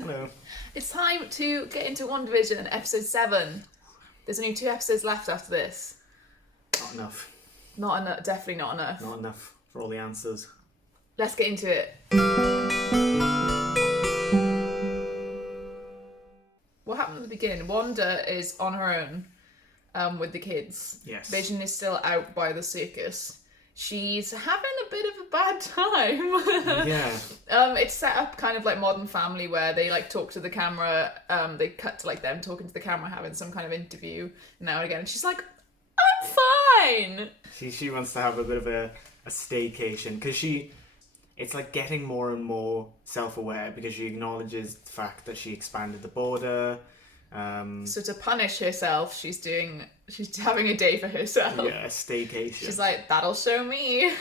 Hello. It's time to get into WandaVision, episode 7. There's only 2 episodes left after this. Not enough. Not enough, definitely not enough. Not enough for all the answers. Let's get into it. What happened at the beginning? Wanda is on her own with the kids. Yes. Vision is still out by the circus. She's having a bit of a bad time. Yeah. It's set up kind of like Modern Family where they like talk to the camera. They cut to like them talking to the camera, having some kind of interview now and again. And she's like, I'm fine. She wants to have a bit of a staycation because it's like getting more and more self-aware because she acknowledges the fact that she expanded the border. So to punish herself, she's having a day for herself. Yeah, a staycation. She's like, that'll show me.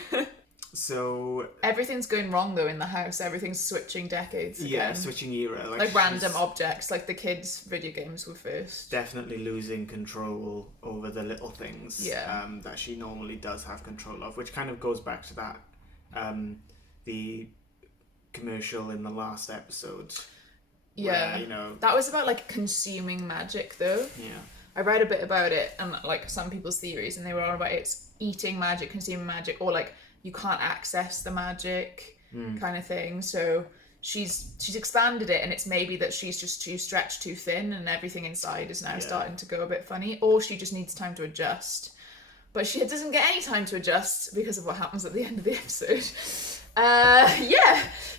So everything's going wrong though in the house. Everything's switching decades again. Yeah, switching era. Like random objects, like the kids' video games were first. Definitely losing control over the little things. Yeah. That she normally does have control of, which kind of goes back to that the commercial in the last episode. Yeah, where, that was about like consuming magic though. Yeah. I read a bit about it and like some people's theories, and they were all about it's eating magic, consuming magic, or like you can't access the magic kind of thing. So she's expanded it, and it's maybe that she's just too stretched too thin, and everything inside is now starting to go a bit funny, or she just needs time to adjust. But she doesn't get any time to adjust because of what happens at the end of the episode.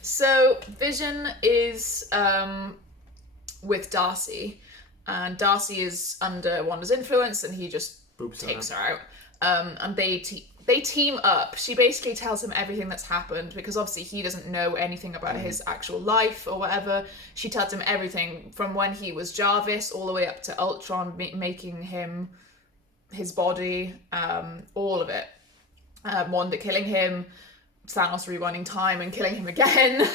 So Vision is with Darcy, and Darcy is under Wanda's influence, and he just takes her out. And they team up. She basically tells him everything that's happened because obviously he doesn't know anything about his actual life or whatever. She tells him everything from when he was Jarvis all the way up to Ultron, making him his body, all of it. Wanda killing him, Thanos rewinding time and killing him again.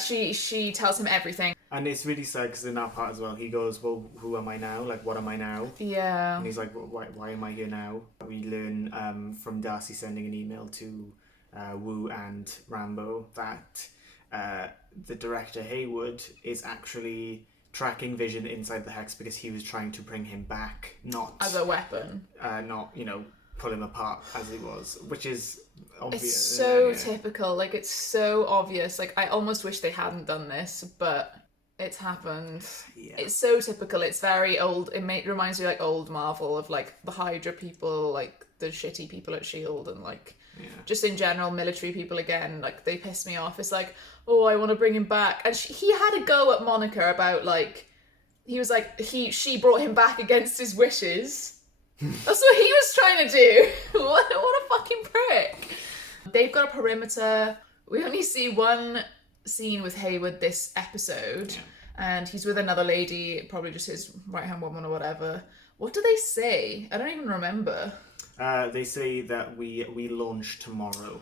She tells him everything. And it's really sad because in that part as well, he goes, well, who am I now? Like, what am I now? Yeah. And he's like, well, why am I here now? We learn from Darcy sending an email to Wu and Rambo that the director, Hayward, is actually tracking Vision inside the Hex because he was trying to bring him back, not... as a weapon. Not, pull him apart as he was, which is obvious. It's so typical. Like, it's so obvious. Like, I almost wish they hadn't done this, but... it's happened. Yeah. It's so typical. It's very old. It reminds me like old Marvel of like the Hydra people, like the shitty people at S.W.O.R.D, and like just in general military people again. Like they piss me off. It's like, oh, I want to bring him back. And he had a go at Monica about like he was like she brought him back against his wishes. That's what he was trying to do. What a fucking prick. They've got a perimeter. We only see one scene with Hayward this episode, and he's with another lady, probably just his right-hand woman or whatever. What do they say? I don't even remember. They say that we launch tomorrow.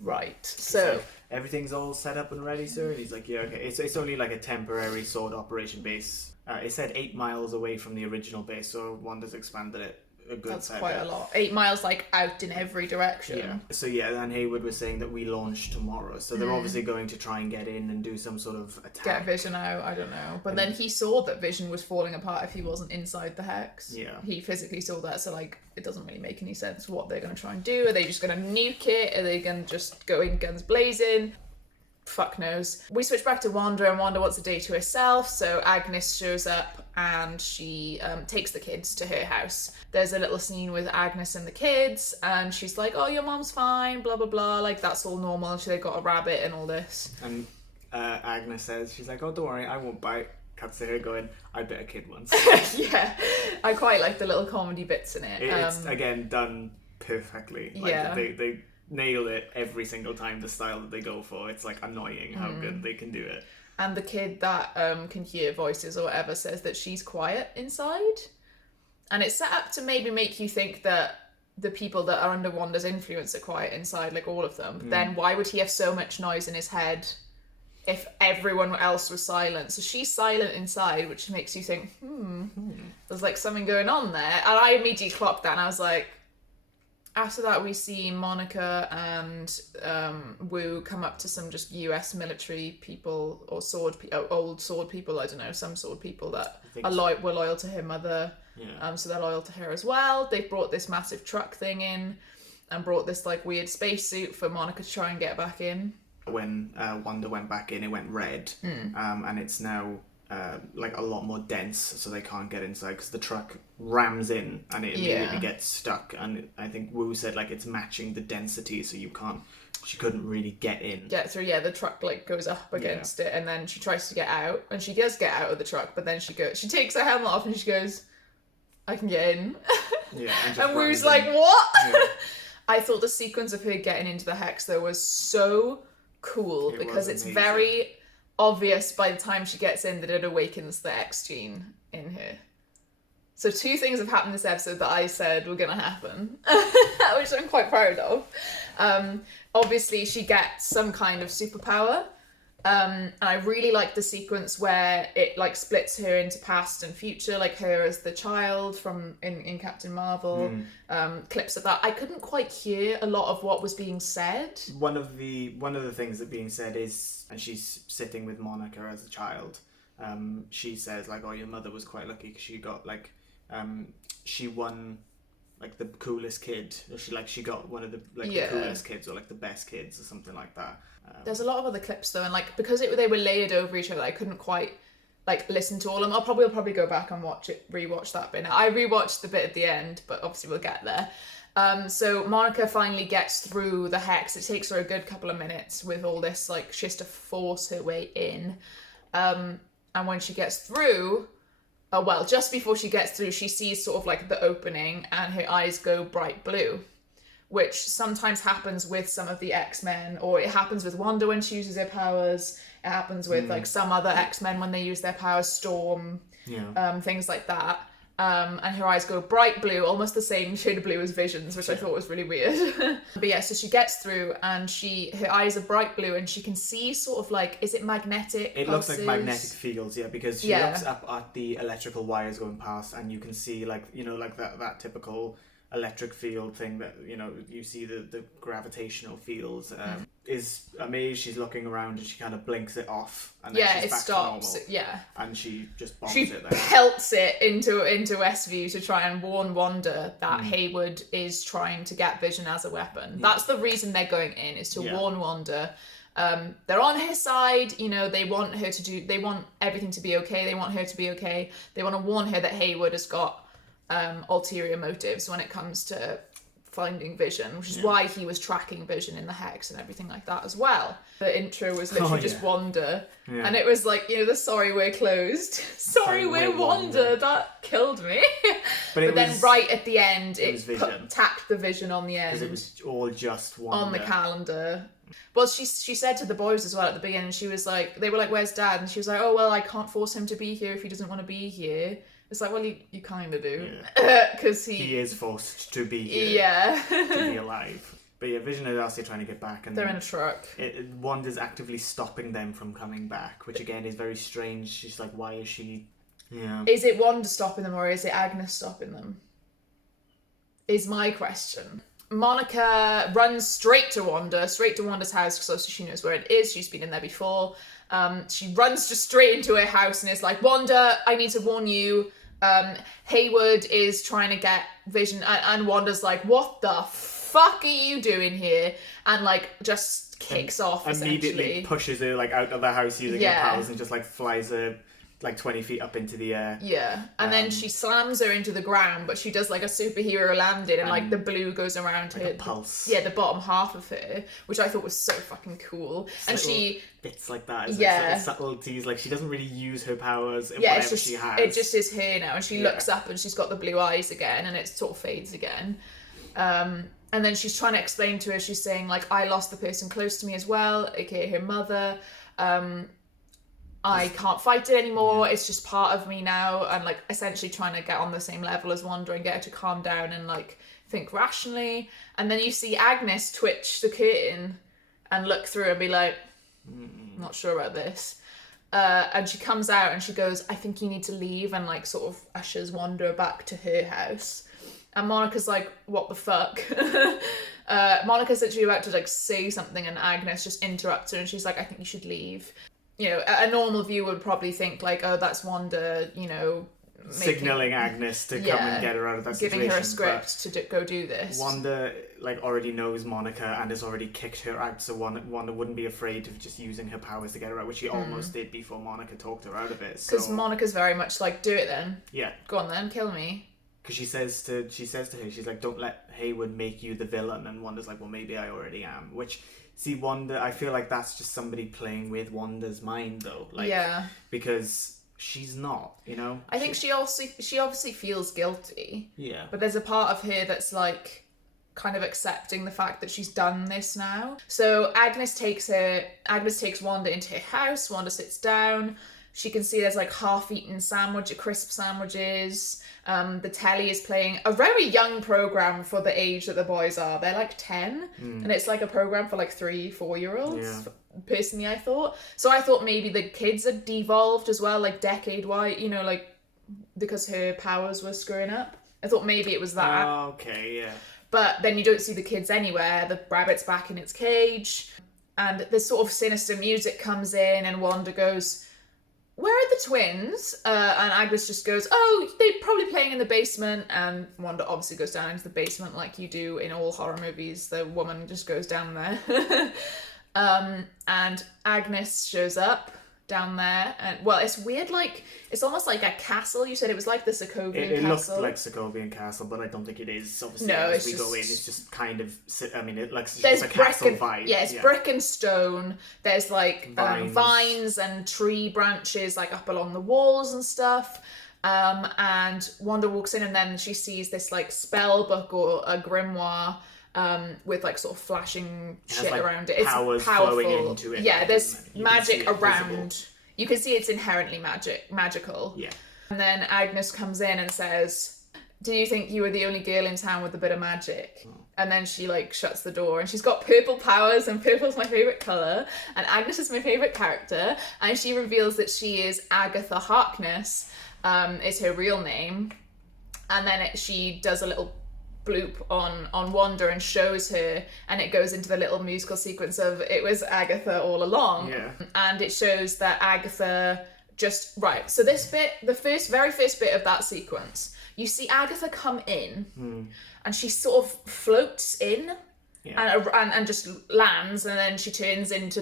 Right. So everything's all set up and ready, sir. And he's like, yeah, okay. It's only like a temporary S.W.O.R.D operation base. It said 8 miles away from the original base, so Wanda's expanded it. That's quite a lot. 8 miles, like, out in every direction. Yeah. So, and Hayward was saying that we launch tomorrow. So they're obviously going to try and get in and do some sort of attack. Get Vision out, I don't know. But then he saw that Vision was falling apart if he wasn't inside the Hex. Yeah. He physically saw that, so, like, it doesn't really make any sense what they're going to try and do. Are they just going to nuke it? Are they going to just go in guns blazing? Fuck knows. We switch back to Wanda, and Wanda wants a day to herself, so Agnes shows up and she takes the kids to her house. There's a little scene with Agnes and the kids, and she's like, oh, your mom's fine, blah blah blah, like that's all normal. So they've got a rabbit and all this, and Agnes says, she's like, oh, don't worry, I won't bite. Cuts to her going, I bit a kid once. Yeah, I quite like the little comedy bits in it. It's again done perfectly. Like, they nail it every single time, the style that they go for. It's like annoying how good they can do it. And the kid that can hear voices or whatever says that she's quiet inside, and it's set up to maybe make you think that the people that are under Wanda's influence are quiet inside, like all of them. But then why would he have so much noise in his head if everyone else was silent? So she's silent inside, which makes you think, there's like something going on there. And I immediately clocked that, and I was like, After that, we see Monica and Wu come up to some just US military people or old sword people. I don't know, some sword people that were loyal to her mother. Yeah. So they're loyal to her as well. They brought this massive truck thing in and brought this like weird spacesuit for Monica to try and get back in. When Wanda went back in, it went red, and it's now like a lot more dense, so they can't get inside because the truck rams in and it immediately gets stuck. And I think Wu said like it's matching the density, so she couldn't really get in. Get through, the truck like goes up against it, and then she tries to get out, and she does get out of the truck, but then she takes her helmet off and she goes, I can get in. Yeah, and Wu's like, what? Yeah. I thought the sequence of her getting into the hex though was so cool because it's very obvious by the time she gets in that it awakens the X gene in her. So 2 things have happened this episode that I said were going to happen, which I'm quite proud of. Obviously, she gets some kind of superpower. And I really like the sequence where it like splits her into past and future, like her as the child from in Captain Marvel, clips of that. I couldn't quite hear a lot of what was being said. One of the things that being said is, and she's sitting with Monica as a child. She says like, "Oh, your mother was quite lucky because she got like, she won." Like the coolest kid, or she got one of the the coolest kids, or like the best kids, or something like that. There's a lot of other clips though, and like because they were layered over each other, I couldn't quite like listen to all of them. I'll probably go back and rewatch that bit. Now, I rewatched the bit at the end, but obviously we'll get there. So Monica finally gets through the hex. It takes her a good couple of minutes with all this like she has to force her way in, and when she gets through. Just before she gets through, she sees sort of like the opening and her eyes go bright blue, which sometimes happens with some of the X-Men, or it happens with Wanda when she uses her powers. It happens with like some other X-Men when they use their powers, Storm, things like that. And her eyes go bright blue, almost the same shade of blue as Vision's, which I thought was really weird. But yeah, so she gets through and her eyes are bright blue and she can see sort of like, is it magnetic It pulses? looks like magnetic fields, because she looks up at the electrical wires going past and you can see like, like that typical electric field thing that, you see the gravitational fields. Is amazed, she's looking around and she kind of blinks it off and then she's it back stops. to normal. Yeah. And she just bombs she it there. pelts it into SVU to try and warn Wanda that Hayward is trying to get Vision as a weapon. That's the reason they're going in, is to warn Wanda. They're on her side, they want everything to be okay. They want her to be okay. They want to warn her that Hayward has got ulterior motives when it comes to finding Vision, which is why he was tracking Vision in the hex and everything like that as well. The intro was literally just Wanda, and it was like, the sorry we're closed, sorry we're Wanda. That killed me. But then right at the end, it tacked the Vision on the end. Because it was all just Wanda. On the calendar. Well, she said to the boys as well at the beginning, she was like, they were like, where's Dad? And she was like, oh, well, I can't force him to be here if he doesn't want to be here. It's like, well, you kind of do. Because he is forced to be here. Yeah. To be alive. But yeah, Vision and Darcy are trying to get back. And they're in a truck. Wanda's actively stopping them from coming back, which again is very strange. She's like, why is she... Yeah. Is it Wanda stopping them or is it Agnes stopping them? Is my question. Monica runs straight to Wanda's house because obviously she knows where it is. She's been in there before. She runs just straight into her house and is like, Wanda, I need to warn you. Hayward is trying to get Vision, and Wanda's like, what the fuck are you doing here? And like just kicks off immediately, pushes her like out of the house using her powers and just like flies her like 20 feet up into the air. Yeah. And then she slams her into the ground, but she does like a superhero landing and like the blue goes around like her. A pulse. Yeah, the bottom half of her, which I thought was so fucking cool. It's and she... bits like that. It's subtleties. Like she doesn't really use her powers in whatever she has. It just is her now. And she looks up and she's got the blue eyes again and it sort of fades again. And then she's trying to explain to her, she's saying like, I lost the person close to me as well, aka her mother. I can't fight it anymore. It's just part of me now. And like essentially trying to get on the same level as Wanda and get her to calm down and like think rationally. And then you see Agnes twitch the curtain and look through and be like, not sure about this. And she comes out and she goes, I think you need to leave, and like sort of ushers Wanda back to her house. And Monica's like, what the fuck? Monica's literally about to like say something, and Agnes just interrupts her, and she's like, I think you should leave. You know, a normal viewer would probably think like, oh, that's Wanda, you know, signaling Agnes to come and get her out of that situation. Giving her a script to go do this. Wanda like already knows Monica and has already kicked her out, so Wanda wouldn't be afraid of just using her powers to get her out, which she almost did before Monica talked her out of it. Because Monica's very much like, do it then. Yeah. Go on then, kill me. Because she says to her, she's like, don't let Hayward make you the villain, and Wanda's like, well, maybe I already am. Which, see, Wanda, I feel like that's just somebody playing with Wanda's mind, though. Like, yeah. Because she's not, you know? I think she obviously feels guilty. Yeah. But there's a part of her that's like kind of accepting the fact that she's done this now. So Agnes takes Wanda into her house. Wanda sits down. She can see there's like half-eaten crisp sandwiches. The telly is playing a very young program for the age that the boys are. They're like 10, and it's like a program for like 3-4-year-olds. Yeah. Personally, I thought. So I thought maybe the kids had devolved as well, like decade-wise, you know, like because her powers were screwing up. I thought maybe it was that. Oh, okay, yeah. But then you don't see the kids anywhere. The rabbit's back in its cage, and this sort of sinister music comes in, and Wanda goes, where are the twins? And Agnes just goes, oh, they're probably playing in the basement. And Wanda obviously goes down into the basement like you do in all horror movies. The woman just goes down there. And Agnes shows up down there. And, well, it's weird, like, it's almost like a castle. You said it was like the Sokovian Castle. It looks like Sokovian Castle, but I don't think it is. Obviously, no, as we go in, it's just kind of, I mean, it looks just a castle vibe. Yeah, it's brick and stone. There's, like, vines and tree branches, like, up along the walls and stuff. And Wanda walks in, and then she sees this, like, spell book or a grimoire with like sort of flashing shit like around it. It's powerful. Flowing into it. Yeah, there's magic around. Visible. You can see it's inherently magical. Yeah. And then Agnes comes in and says, do you think you were the only girl in town with a bit of magic? Oh. And then she like shuts the door, and she's got purple powers, and purple's my favourite colour, and Agnes is my favourite character, and she reveals that she is Agatha Harkness, is her real name. And then she does a little bloop on Wanda and shows her, and it goes into the little musical sequence of it was Agatha all along. Yeah. And it shows that Agatha just so this bit, the very first bit of that sequence, you see Agatha come in and she sort of floats in and just lands, and then she turns into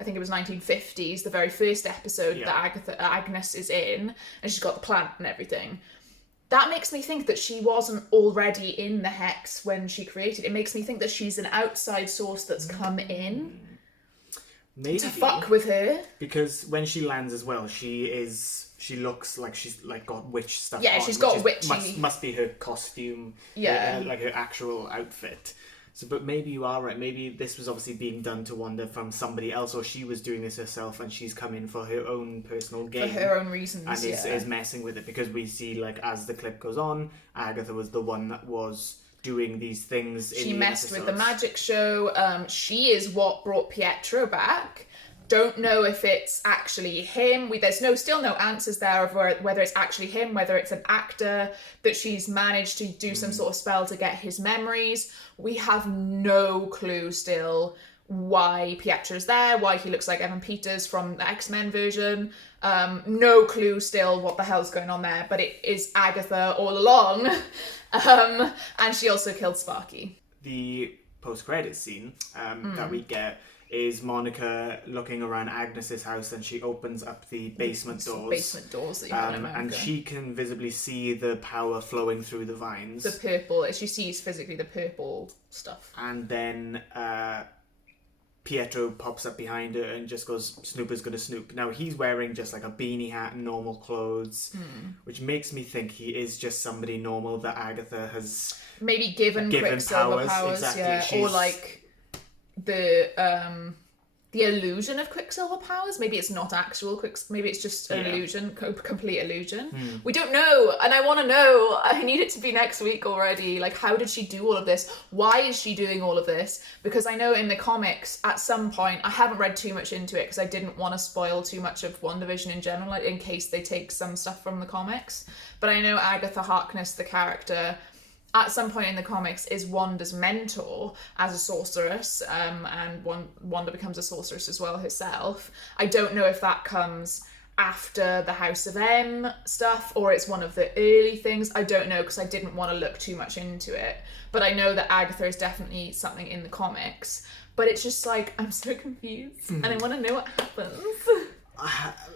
I think it was 1950s, the very first episode that Agnes is in, and she's got the plant and everything. That makes me think that she wasn't already in the Hex when she created it. It makes me think that she's an outside source that's come in maybe to fuck with her. Because when she lands as well, she looks like she's like got witch stuff. Yeah, on, she's got witchy. Must be her costume. Yeah, like her actual outfit. So, but maybe you are right. Maybe this was obviously being done to Wanda from somebody else, or she was doing this herself, and she's come in for her own personal gain. For her own reasons, and is messing with it. Because we see, like, as the clip goes on, Agatha was the one that was doing these things in the messed episodes. with the magic show. She is what brought Pietro back. Don't know if it's actually him. There's still no answers there of whether it's actually him, whether it's an actor, that she's managed to do some sort of spell to get his memories. We have no clue still why Pietro's there, why he looks like Evan Peters from the X-Men version. No clue still what the hell's going on there, but it is Agatha all along. And she also killed Sparky. The post-credits scene that we get is Monica looking around Agnes's house, and she opens up the basement doors. Basement doors that you have in America. And she can visibly see the power flowing through the vines. The purple, she sees physically the purple stuff. And then Pietro pops up behind her and just goes, Snooper's gonna snoop. Now he's wearing just like a beanie hat and normal clothes, which makes me think he is just somebody normal that Agatha has maybe given Quicksilver powers, exactly. Or like the illusion of Quicksilver powers. Maybe it's not actual maybe it's just an illusion, complete illusion. We don't know, and I want to know. I need it to be next week already. Like, how did she do all of this? Why is she doing all of this? Because I know in the comics at some point, I haven't read too much into it because I didn't want to spoil too much of WandaVision in general, like in case they take some stuff from the comics, but I know Agatha Harkness, the character, at some point in the comics is Wanda's mentor as a sorceress, and Wanda becomes a sorceress as well herself. I don't know if that comes after the House of M stuff or it's one of the early things. I don't know, because I didn't want to look too much into it. But I know that Agatha is definitely something in the comics. But it's just like, I'm so confused and I want to know what happens.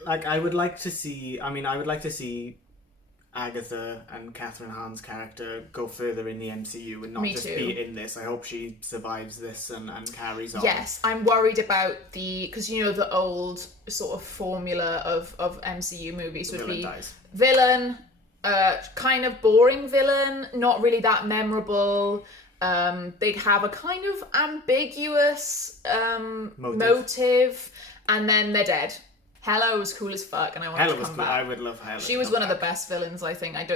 I would like to see Agatha and Catherine Hahn's character go further in the MCU and not just be in this. I hope she survives this and carries on. Yes, I'm worried about because the old sort of formula of MCU movies would be villain, kind of boring villain, not really that memorable. They'd have a kind of ambiguous motive, and then they're dead. Hela was cool as fuck, and I want her to come back. I would love Hela. She was one of the best villains, I think. I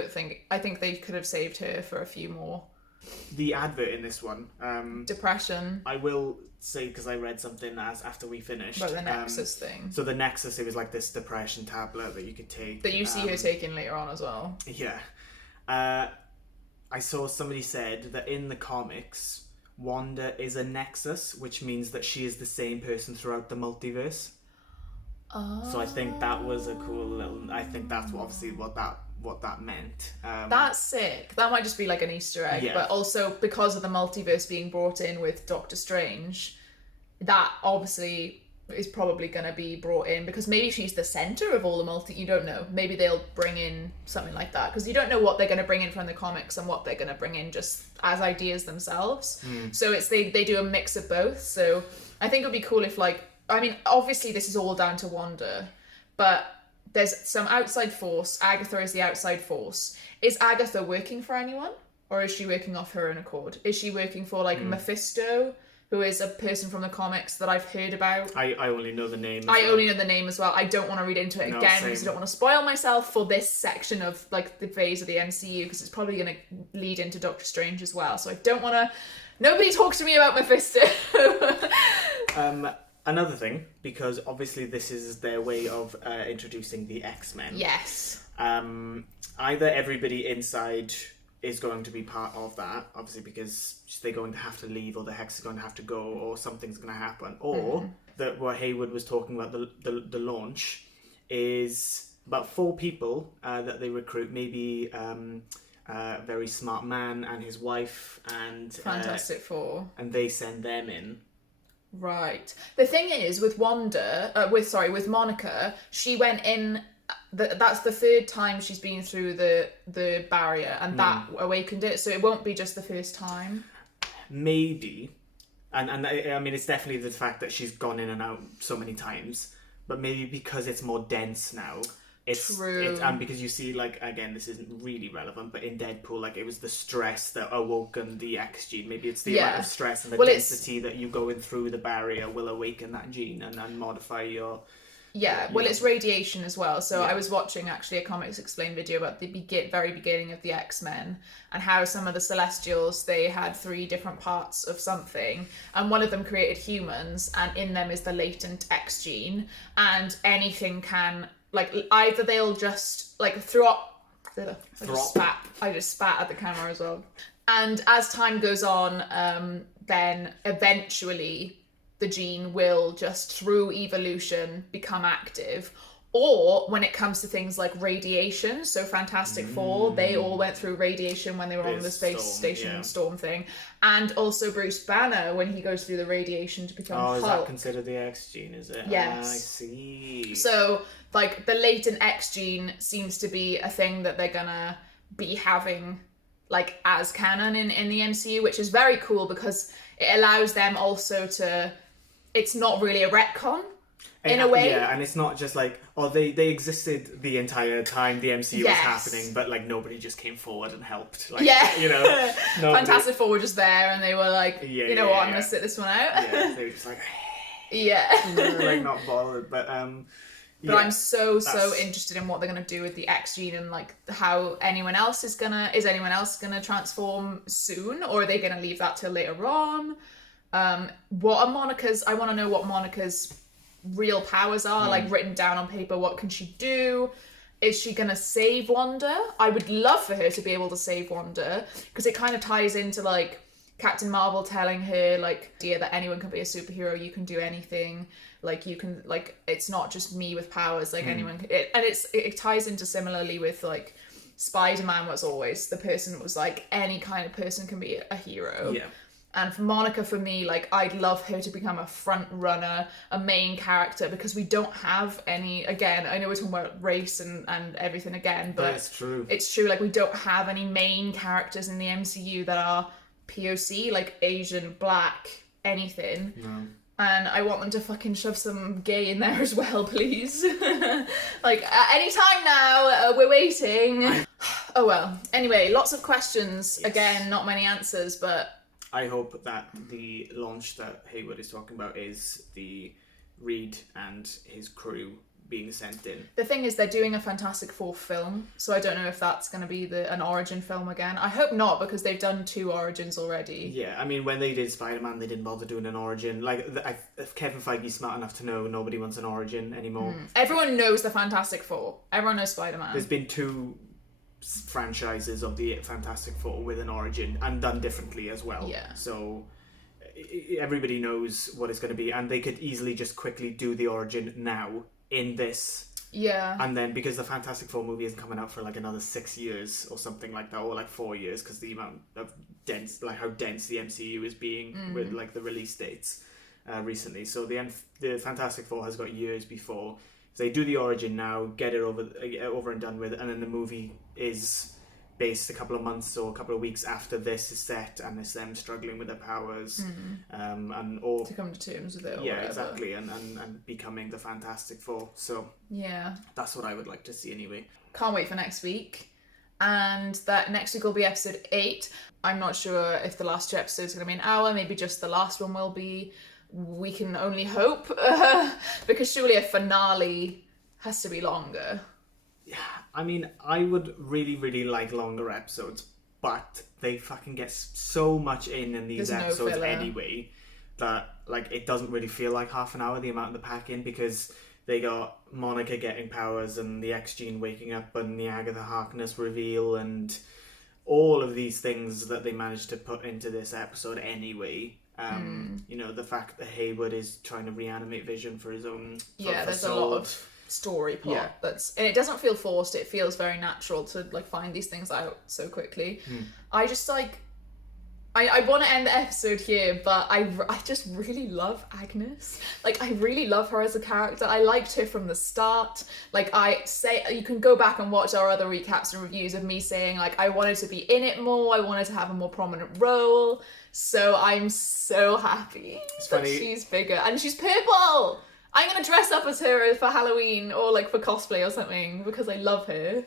think they could have saved her for a few more. The advert in this one, depression. I will say, because I read something after we finished about the Nexus thing. So the Nexus, it was like this depression tablet that you could take. That you see her taking later on as well. Yeah. I saw somebody said that in the comics, Wanda is a Nexus, which means that she is the same person throughout the multiverse. Oh. So I think that was a cool little. I think that's obviously what that meant. That's sick. That might just be like an Easter egg, yeah. But also because of the multiverse being brought in with Doctor Strange, that obviously is probably going to be brought in because maybe she's the center of all the you don't know. Maybe they'll bring in something like that because you don't know what they're going to bring in from the comics and what they're going to bring in just as ideas themselves. So it's they do a mix of both. So I think it would be cool if obviously this is all down to Wanda, but there's some outside force. Agatha is the outside force. Is Agatha working for anyone? Or is she working off her own accord? Is she working for Mephisto, who is a person from the comics that I've heard about? I only know the name. I only know the name as well. I don't want to read into it again because I don't want to spoil myself for this section of the phase of the MCU because it's probably going to lead into Doctor Strange as well. So I don't want to... Nobody talks to me about Mephisto. Another thing, because obviously this is their way of introducing the X-Men. Yes. Either everybody inside is going to be part of that, obviously because they're going to have to leave, or the Hex is going to have to go, or something's going to happen. Or, what Hayward was talking about, the launch, is about 4 people that they recruit, maybe a very smart man and his wife, and... Fantastic Four. And they send them in. Right. The thing is, with with Monica, she went in. That's the 3rd time she's been through the barrier, and that awakened it. So it won't be just the first time. Maybe, and I mean, it's definitely the fact that she's gone in and out so many times. But maybe because it's more dense now. True. And because you see, again, this isn't really relevant, but in Deadpool, it was the stress that awoken the X gene. Maybe it's the amount of stress and the density that you going through the barrier will awaken that gene and modify your... Yeah, it's radiation as well. So I was watching actually a Comics Explained video about the very beginning of the X-Men and how some of the Celestials, they had 3 different parts of something, and one of them created humans, and in them is the latent X gene, and anything can... either they'll just I just spat at the camera as well. And as time goes on, then eventually the gene will just through evolution become active. Or when it comes to things like radiation, so Fantastic Four, they all went through radiation when they were on the space station storm thing. And also Bruce Banner when he goes through the radiation to become Hulk. Is that considered the X gene, is it? Yes. I see. So, the latent X gene seems to be a thing that they're gonna be having, as canon in the MCU, which is very cool because it allows them also to... It's not really a retcon. In a way. Yeah, and it's not just they existed the entire time the MCU was happening, but nobody just came forward and helped. Fantastic Four were just there and they were I'm gonna sit this one out. Yeah, they were just not bothered. But I'm so interested in what they're gonna do with the X gene and how anyone else is gonna transform soon, or are they gonna leave that till later on? I want to know what Monica's real powers are, written down on paper. What can she do? is she gonna save Wanda? I would love for her to be able to save Wanda, because it kind of ties into like Captain Marvel telling her like the idea that anyone can be a superhero, you can do anything, like you can, like it's not just me with powers, like anyone can, it ties into similarly with like Spider-Man was always the person that was like any kind of person can be a hero. Yeah. And for Monica, for me, like I'd love her to become a front runner, a main character, because we don't have any, again, I know we're talking about race and everything again, but it's true. It's true, like we don't have any main characters in the MCU that are POC, like Asian, black, anything. No. And I want them to fucking shove some gay in there as well, please. Like, anytime now, we're waiting. Oh well. Anyway, lots of questions. Yes. Again, not many answers, but... I hope that the launch that Hayward is talking about is the Reed and his crew being sent in. The thing is, they're doing a Fantastic Four film, so I don't know if that's going to be an origin film again. I hope not, because they've done 2 origins already. Yeah, I mean, when they did Spider-Man, they didn't bother doing an origin. Like, if Kevin Feige's smart enough to know nobody wants an origin anymore. Everyone knows the Fantastic Four. Everyone knows Spider-Man. There's been 2 franchises of the Fantastic Four with an origin, and done differently as well. Yeah. So everybody knows what it's going to be, and they could easily just quickly do the origin now in this. Yeah. And then, because the Fantastic Four movie isn't coming out for like another 6 years or something like that, or like 4 years, because the amount of how dense the MCU is being with like the release dates recently. So the Fantastic Four has got years before. So they do the origin now, get it over and done with, and then the movie is based a couple of months or a couple of weeks after this is set, and it's them struggling with their powers, or to come to terms with it. Or yeah, whatever. exactly, and becoming the Fantastic Four. So yeah, that's what I would like to see anyway. Can't wait for next week, and that next week will be episode 8. I'm not sure if the last 2 episodes are going to be an hour. Maybe just the last one will be. We can only hope, because surely a finale has to be longer. Yeah, I mean, I would really, really like longer episodes, but they fucking get so much in these episodes anyway that like it doesn't really feel like half an hour, the amount of the pack in, because they got Monica getting powers and the X-Gene waking up and the Agatha Harkness reveal and all of these things that they managed to put into this episode anyway. You know, the fact that Hayward is trying to reanimate Vision for his own... there's a lot of story plot and it doesn't feel forced. It feels very natural to like find these things out so quickly. I just like... I want to end the episode here, but I just really love Agnes. Like, I really love her as a character. I liked her from the start. Like, you can go back and watch our other recaps and reviews of me saying, like, I wanted to be in it more. I wanted to have a more prominent role. So I'm so happy that she's bigger. And she's purple! I'm going to dress up as her for Halloween or, like, for cosplay or something because I love her.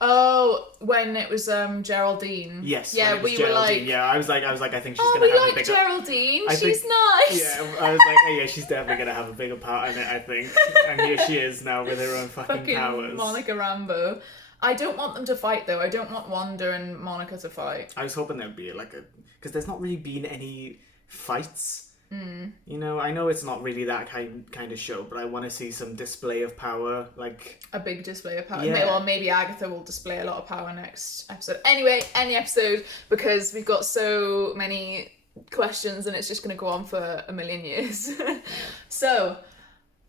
Oh, when it was Geraldine. Yes. Yeah, we were like. Yeah, I was like, I think she's gonna have a bigger. Geraldine. She's nice. Yeah, I was like, oh, yeah, she's definitely gonna have a bigger part in it, I think. And here she is now with her own fucking powers. Monica Rambeau. I don't want them to fight though. I don't want Wanda and Monica to fight. I was hoping there'd be because there's not really been any fights. You know, I know it's not really that kind of show, but I want to see some display of power, like a big display of power. Yeah. Well, maybe Agatha will display a lot of power next episode. Anyway, any episode, because we've got so many questions and it's just going to go on for a million years. So,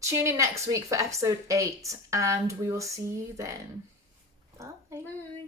tune in next week for episode 8 and we will see you then. Bye. Bye.